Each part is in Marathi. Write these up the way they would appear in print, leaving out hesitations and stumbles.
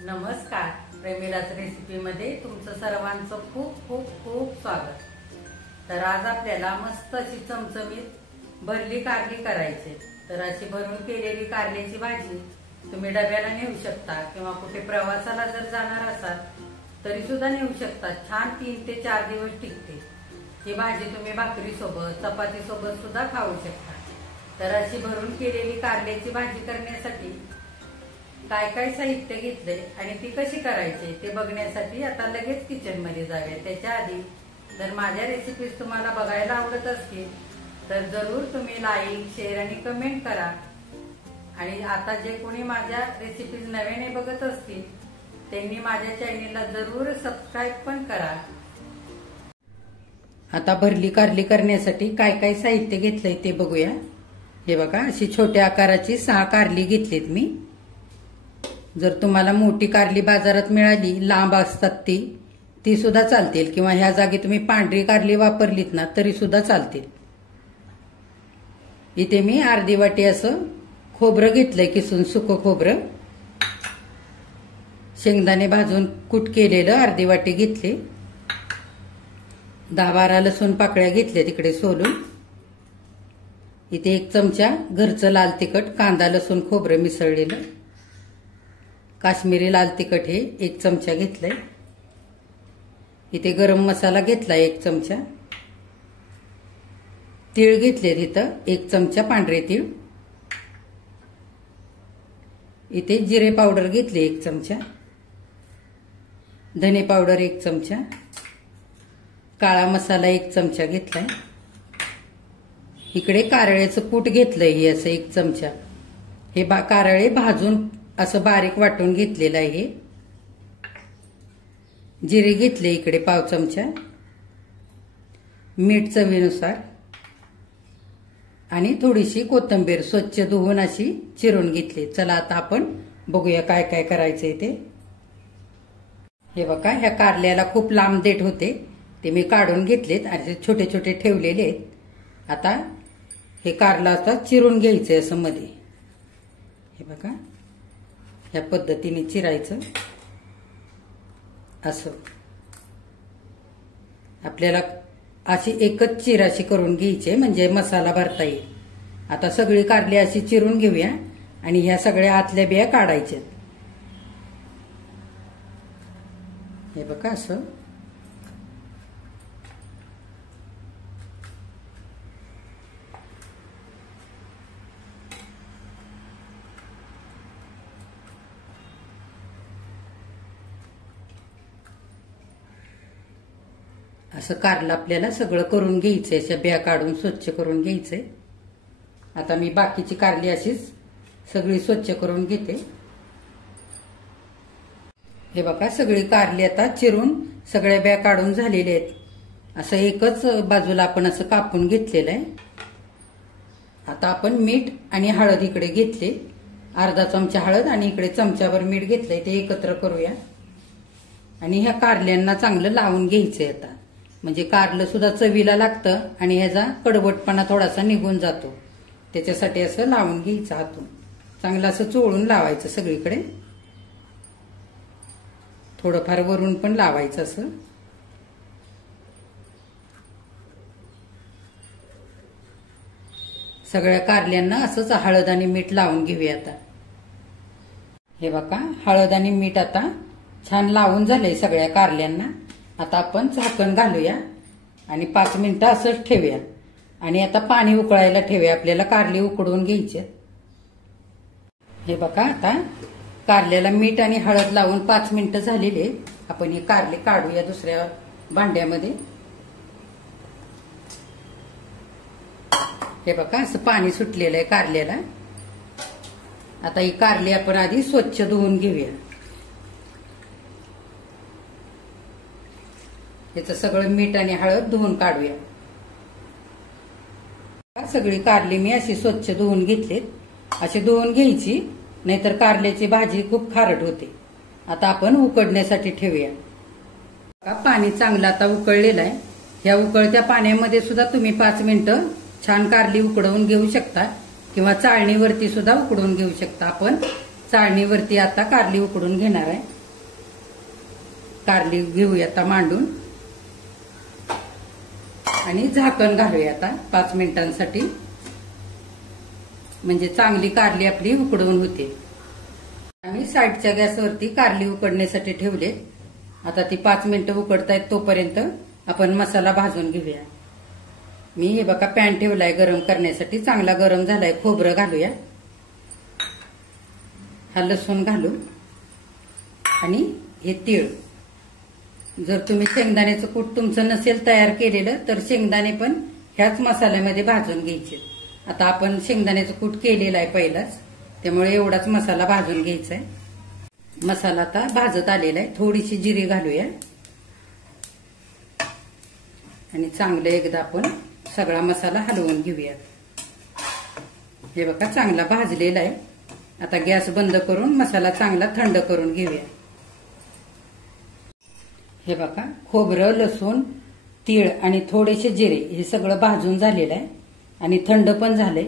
नमस्कार, प्रेमिलाच रेसिपीमध्ये तुमचं सर्वांचं खूप खूप खूप स्वागत। तर आज आपल्याला मस्त अशी चमचमीत भरली कारली करायची। तर अशी भरून केलेली कारल्याची भाजी तुम्ही डब्याला नेऊ शकता किंवा कुठे प्रवासाला जर जाणार असाल तरी सुद्धा नेऊ शकता। छान 3 ते 4 दिवस टिकते ही भाजी। तुम्ही भाकरी सोबत चपाती सोबत सुद्धा खाऊ शकता। तर अशी भरून केलेली कारल्याची भाजी करण्यासाठी काय काय साहित्य घेतले आणि ती कशी करायची ते बघण्यासाठी आता लगेच किचन मध्ये जाऊया। त्याच्या आधी जर माझ्या रेसिपीज तुम्हाला बघायला आवडत असतील तर जरूर तुम्ही लाईक, शेअर आणि कमेंट करा। आणि आता जे कोणी माझ्या रेसिपीज नव्याने बघत असतील त्यांनी माझ्या चॅनेलला जरूर सबस्क्राईब पण करा। आता भरली कारली करण्यासाठी काय काय साहित्य घेतलंय ते बघूया। हे बघा, अशी छोट्या आकाराची 6 कारली घेतलीत मी। जर तुम्हाला मोठी कारली बाजारात मिळाली, लांब असतात ती सुद्धा चालतील किंवा ह्या जागी तुम्ही पांढरी कारली वापरलीत ना तरी सुद्धा चालतील। इथे मी अर्धी वाटी असं खोबरं घेतलंय, किसून सुकं खोबरं। शेंगदाणे भाजून कूट केलेलं अर्धी वाटी घेतले। 10-12 लसूण पाकळ्या घेतल्या तिकडे सोलून। इथे 1 चमचा घरचं लाल तिखट, कांदा लसूण खोबरं मिसळलेलं। काश्मीरी लाल तिखट हे 1 चमचा घेतलंय। इथे गरम मसाला घेतला 1 चमचा। तीळ घेतले इथं 1 चमचा पांढरे तीळ। इथे जिरे पावडर घेतले 1 चमचा। धने पावडर 1 चमचा। काळा मसाला 1 चमचा घेतलाय। इकडे कारळ्याचं कूट घेतलंय हे असं 1 चमचा। हे कारळे भाजून असं बारीक वाटून घेतलेलं आहे। जिरे घेतले इकडे पाव चमचा। मीठ चवीनुसार आणि थोडीशी कोथिंबीर स्वच्छ धुवून अशी चिरून घेतली। चला आता आपण बघूया काय काय करायचंय ते। हे बघा, ह्या कारल्याला खूप लांब देठ होते ते मी काढून घेतलेत आणि छोटे छोटे ठेवलेले आहेत। आता हे कारला आता चिरून घ्यायचंय असं मध्ये। हे बघा, ह्या पद्धतीने चिरायचं असं। आपल्याला अशी एकच चिर अशी करून घ्यायची म्हणजे मसाला भरता येईल। आता सगळी कारली अशी चिरून घेऊया आणि ह्या सगळ्या आतल्या बिया काढायच्या। हे बघा असं। असं कारलं आपल्याला सगळं करून घ्यायचंय, अशा बिया काढून स्वच्छ करून घ्यायचंय। आता मी बाकीची कारली अशीच सगळी स्वच्छ करून घेते। हे बघा, सगळी कारली आता चिरून सगळ्या बिया काढून झालेल्या आहेत। असं एकच बाजूला आपण असं कापून घेतलेलं आहे। आता आपण मीठ आणि हळद इकडे घेतले, अर्धा चमचा हळद आणि इकडे चमचाभर मीठ घेतलंय, ते एकत्र करूया आणि ह्या कारल्यांना चांगलं लावून घ्यायचंय आता। म्हणजे कारलं सुद्धा चवीला लागतं आणि ह्याचा कडवटपणा थोडासा निघून जातो, त्याच्यासाठी असं लावून घ्यायचं हातून। चांगलं असं चोळून लावायचं सगळीकडे, थोडंफार वरून पण लावायचं असं। सगळ्या कारल्यांना असंच हळद आणि मीठ लावून घेऊया आता। हे बघा, हळद आणि मीठ आता छान लावून झालंय सगळ्या कारल्यांना। आता आपण झाकण घालूया आणि 5 मिनिटं असंच ठेवूया आणि आता पाणी उकळायला ठेवूया। आपल्याला कारली उकडून घ्यायची। हे बघा, आता कारल्याला मीठ आणि हळद लावून 5 मिनिटं झालेले। आपण हे कारले काढूया दुसऱ्या भांड्यामध्ये। हे बघा, असं पाणी सुटलेलं आहे कारल्याला। आता ही कारली आपण आधी स्वच्छ धुवून घेऊया। याचं सगळं मीठ आणि हळद धुवून काढूया। सगळी कारली मी अशी स्वच्छ धुवून घेतलीत, अशी धुवून घ्यायची, नाहीतर कारल्याची भाजी खूप खारट होते। आता आपण उकडण्यासाठी ठेवूया। पाणी चांगलं आता उकळलेलं आहे। ह्या उकळत्या पाण्यामध्ये सुद्धा तुम्ही 5 मिनिटं छान कारली उकडवून घेऊ शकता किंवा चाळणीवरती सुद्धा उकडवून घेऊ शकता। आपण चाळणीवरती आता कारली उकडून घेणार आहे. कारली घेऊया आता मांडून आणि झाकण घालूया आता 5 मिनिटांसाठी, म्हणजे चांगली कारली आपली उकडवून होते. आम्ही साईडच्या गॅसवरती कारली उकडण्यासाठी ठेवले. आता ती 5 मिनिटं उकडतायत तोपर्यंत आपण मसाला भाजून घेऊया. मी हे बघा पॅन ठेवलाय गरम करण्यासाठी, चांगला गरम झालाय. खोबरं घालूया, हा लसूण घालू आणि हे तीळ. जर तुम्ही शेंगदाण्याचं कूट तुमचं नसेल तयार केलेलं तर शेंगदाणे पण ह्याच मसाल्यामध्ये भाजून घ्यायचे. आता आपण शेंगदाण्याचं कूट केलेलं आहे पहिलाच, त्यामुळे एवढाच मसाला भाजून घ्यायचा आहे. मसाला आता भाजत आलेला आहे. थोडीशी जिरे घालूया आणि चांगलं एकदा आपण सगळा मसाला हलवून घेऊया. हे बघा चांगला भाजलेला आहे. आता गॅस बंद करून मसाला चांगला थंड करून घेऊया. हे बघा खोबरं, लसूण, तीळ आणि थोडेसे जिरे हे सगळं भाजून झालेलं आहे आणि थंड पण झालंय.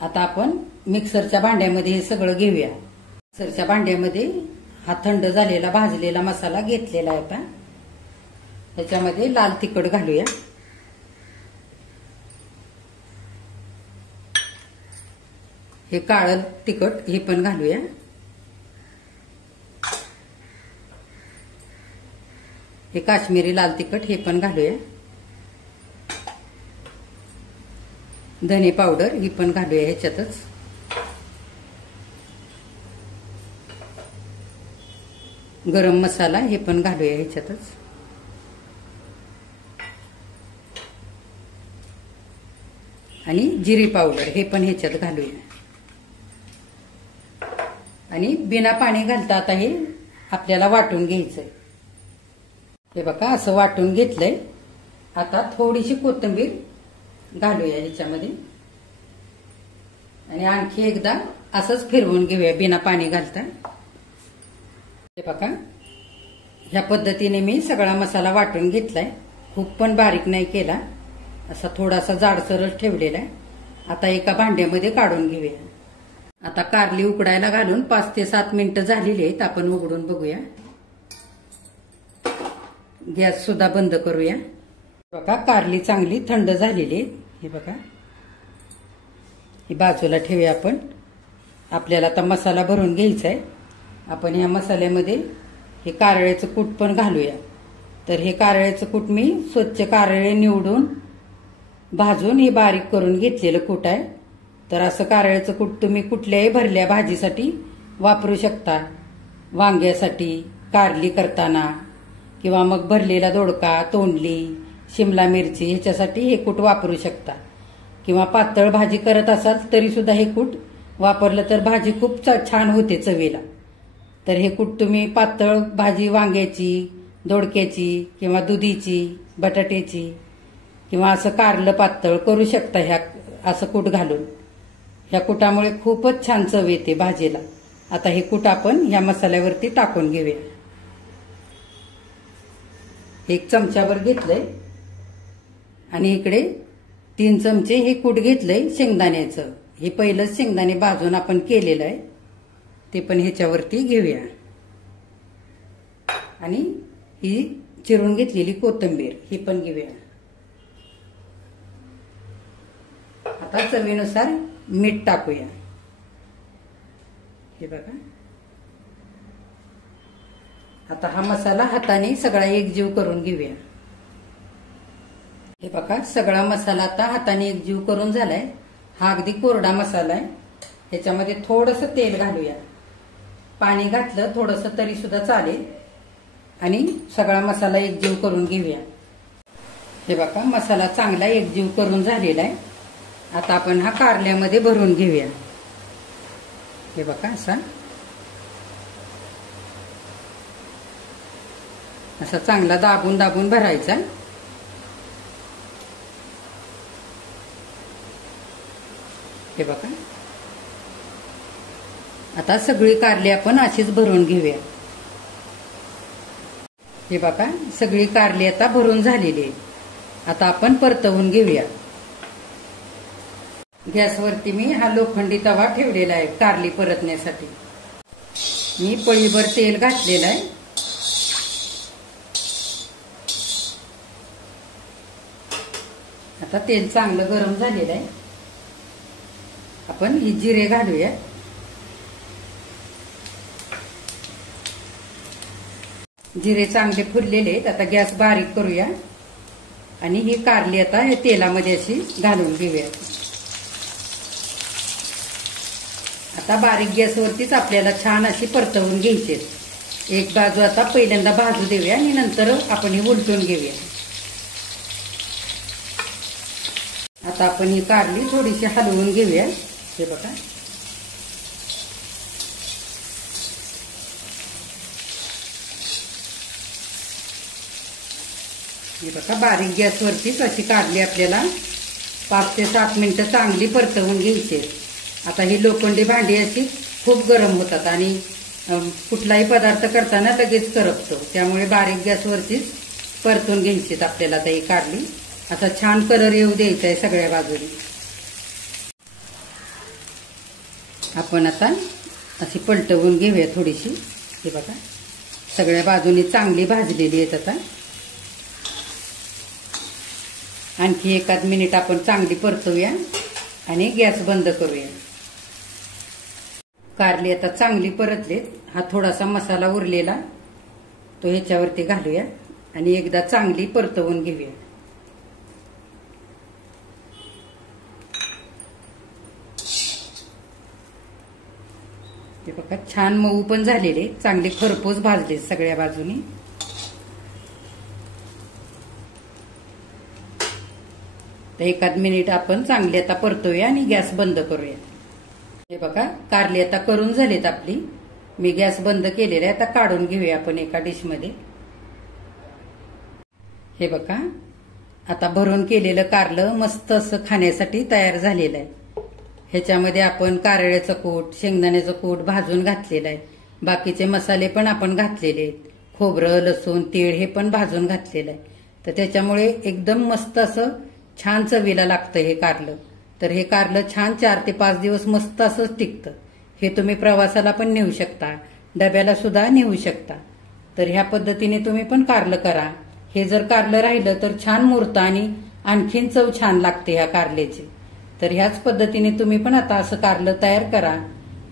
आता आपण मिक्सरच्या भांड्यामध्ये हे सगळं घेऊया. मिक्सरच्या भांड्यामध्ये हा थंड झालेला भाजलेला मसाला घेतलेला आहे. आता त्याच्यामध्ये लाल तिखट घालूया, हे काळं तिखट हे पण घालूया, हे काश्मीरी लाल तिखट हे पण घालूया, धने पावडर ही पण घालूया ह्याच्यातच, गरम मसाला हे पण घालूया ह्याच्यातच, आणि जिरी पावडर हे पण ह्याच्यात घालूया. आणि बिना पाणी घालता आता हे आपल्याला वाटून घ्यायचंय. हे बघा असं वाटून घेतलंय. आता थोडीशी कोथिंबीर घालूया ह्याच्यामध्ये आणि आणखी एकदा असंच फिरवून घेऊया बिना पाणी घालता. हे बघा ह्या पद्धतीने मी सगळा मसाला वाटून घेतलाय. खूप पण बारीक नाही केला, असा थोडासा जाडसरच ठेवलेला आहे. आता एका भांड्यामध्ये काढून घेऊया. आता कारली उकडायला घालून 5 ते 7 मिनिटं झालेली आहेत. आपण उघडून बघूया. गॅस सुद्धा बंद करूया. बघा कारली चांगली थंड झालेली आहे. हे बघा ही बाजूला ठेवूया आपण. आपल्याला आता मसाला भरून घ्यायचा आहे. आपण या मसाल्यामध्ये हे कारळ्याचं कूट पण घालूया. तर हे कारळ्याचं कूट मी स्वच्छ कारळे निवडून भाजून हे बारीक करून घेतलेलं कूट आहे. तर असं कारळ्याचं कूट तुम्ही कुठल्याही भरल्या भाजीसाठी वापरू शकता. वांग्यासाठी, कारली करताना, किंवा मग भरलेला दोडका, तोंडली, शिमला मिरची ह्याच्यासाठी हे कूट वापरू शकता. किंवा पातळ भाजी करत असाल तरी सुद्धा हे कूट वापरलं तर भाजी खूप छान होते चवीला. तर हे कूट तुम्ही पातळ भाजी वांग्याची, दोडक्याची किंवा दुधीची, बटाट्याची किंवा असं कारलं पातळ करू शकता ह्या असं कूट घालून. ह्या कुटामुळे खूपच छान चव येते भाजीला. आता हे कूट आपण ह्या मसाल्यावरती टाकून घेऊया. 1 चमचाभर घेतलंय आणि इकडे 3 चमचे हे कूट घेतलंय शेंगदाण्याचं. हे पहिलंच शेंगदाणे भाजून आपण केलेलं आहे, ते पण ह्याच्यावरती घेऊया. आणि ही चिरून घेतलेली कोथिंबीर ही पण घेऊया. आता चवीनुसार मीठ टाकूया. हे बघा आता हा मसाला हाताने सगळा एकजीव करून घेऊया. हे बघा सगळा मसाला आता हाताने एकजीव करून झालाय. हा अगदी कोरडा मसाला आहे. ह्याच्यामध्ये थोडंसं तेल घालूया. पाणी घातलं थोडंसं तरी सुद्धा चालेल. आणि सगळा मसाला एकजीव करून घेऊया. हे बघा मसाला चांगला एकजीव करून झालेला आहे. आता आपण हा कारल्यामध्ये भरून घेऊया. हे बघा असा चांगला दाबून दाबून भरायचा. हे बघा आता सगळी कारली आपण अशीच भरून घेऊया. हे बघा सगळी कारली आता भरून झालेली आहे. आता आपण परतवून घेऊया. गॅसवरती मी हा लोखंडी तवा ठेवलेला आहे कारली परतण्यासाठी. मी पळीभर तेल घातलेलं आहे. आता तेल चांगलं गरम झालेलं आहे. आपण ही जिरे घालूया. जिरे चांगले फुललेले आहेत. आता गॅस बारीक करूया आणि ही कारली आता हे तेलामध्ये अशी घालून घेऊया. आता बारीक गॅसवरतीच आपल्याला छान अशी परतवून घ्यायची. एक बाजू आता पहिल्यांदा भाजू देऊया आणि नंतर आपण ही उलटून घेऊया. आता आपण ही कारली थोडीशी हलवून घेऊया. हे बघा, हे बघा बारीक गॅसवरतीच अशी कारली आपल्याला 5 ते 7 मिनिटं चांगली परतवून घ्यायची. आता ही लोखंडी भांडी अशी खूप गरम होतात आणि कुठलाही पदार्थ करताना लगेच करपतो. त्यामुळे बारीक गॅसवरतीच परतून घ्यायची आपल्याला. आता ही कारली आता छान कलर येऊ द्यायचा आहे सगळ्या बाजूनी. आपण आता अशी पलटवून घेऊया थोडीशी. हे बघा सगळ्या बाजूनी चांगली भाजलेली आहेत. आता आणखी 1 मिनिट आपण चांगली परतवूया आणि गॅस बंद करूया. कारली आता चांगली परतलेत. हा थोडासा मसाला उरलेला तो ह्याच्यावरती घालूया आणि एकदा चांगली परतवून घेऊया. हे बघा छान मऊ पण झालेले, चांगले खरपूस भाजले सगळ्या बाजूनी. तर 1 मिनिट आपण चांगली आता परतूया आणि गॅस बंद करूया. हे बघा कारली आता करून झालीत आपली. मी गॅस बंद केलेला आहे. आता काढून घेऊया आपण एका डिशमध्ये. हे बघा आता भरून केलेलं कारलं मस्त असं खाण्यासाठी तयार झालेलं आहे. ह्याच्यामध्ये आपण कारळ्याचं कूट, शेंगदाण्याचं कूट भाजून घातलेलं आहे. बाकीचे मसाले पण आपण घातलेले आहेत. खोबरं, लसूण, तीळ हे पण भाजून घातलेलं आहे. तर त्याच्यामुळे एकदम मस्त असं छान चवीला लागतं हे कारलं. तर हे कारलं छान 4 ते 5 दिवस मस्त असंच टिकतं. हे तुम्ही प्रवासाला पण नेऊ शकता, डब्याला सुद्धा नेऊ शकता. तर ह्या पद्धतीने तुम्ही पण कारलं करा. हे जर कारलं राहिलं तर छान मुरतं आणि आणखीन चव छान लागते ह्या कारल्याची. तर ह्याच पद्धतीने तुम्ही पण आता असं कारलं तयार करा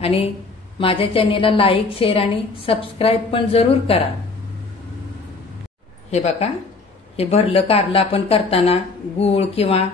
आणि माझ्या चॅनेलला लाईक, शेअर आणि सबस्क्राईब पण जरूर करा. हे बघा हे भरलं कारलं आपण करताना गूळ किंवा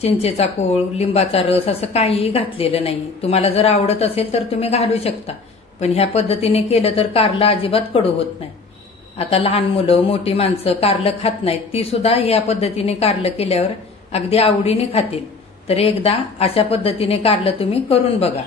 चिंचेचा कोळ, लिंबाचा रस असं काहीही घातलेलं नाही. तुम्हाला जर आवडत असेल तर तुम्ही घालू शकता, पण ह्या पद्धतीने केलं तर कारलं अजिबात कडू होत नाही. आता लहान मुलं, मोठी माणसं कारलं खात नाहीत, ती सुद्धा ह्या पद्धतीने कारलं केल्यावर अगदी आवडीने खातील. तर एकदा अशा पद्धतीने कारलं तुम्ही करून बघा.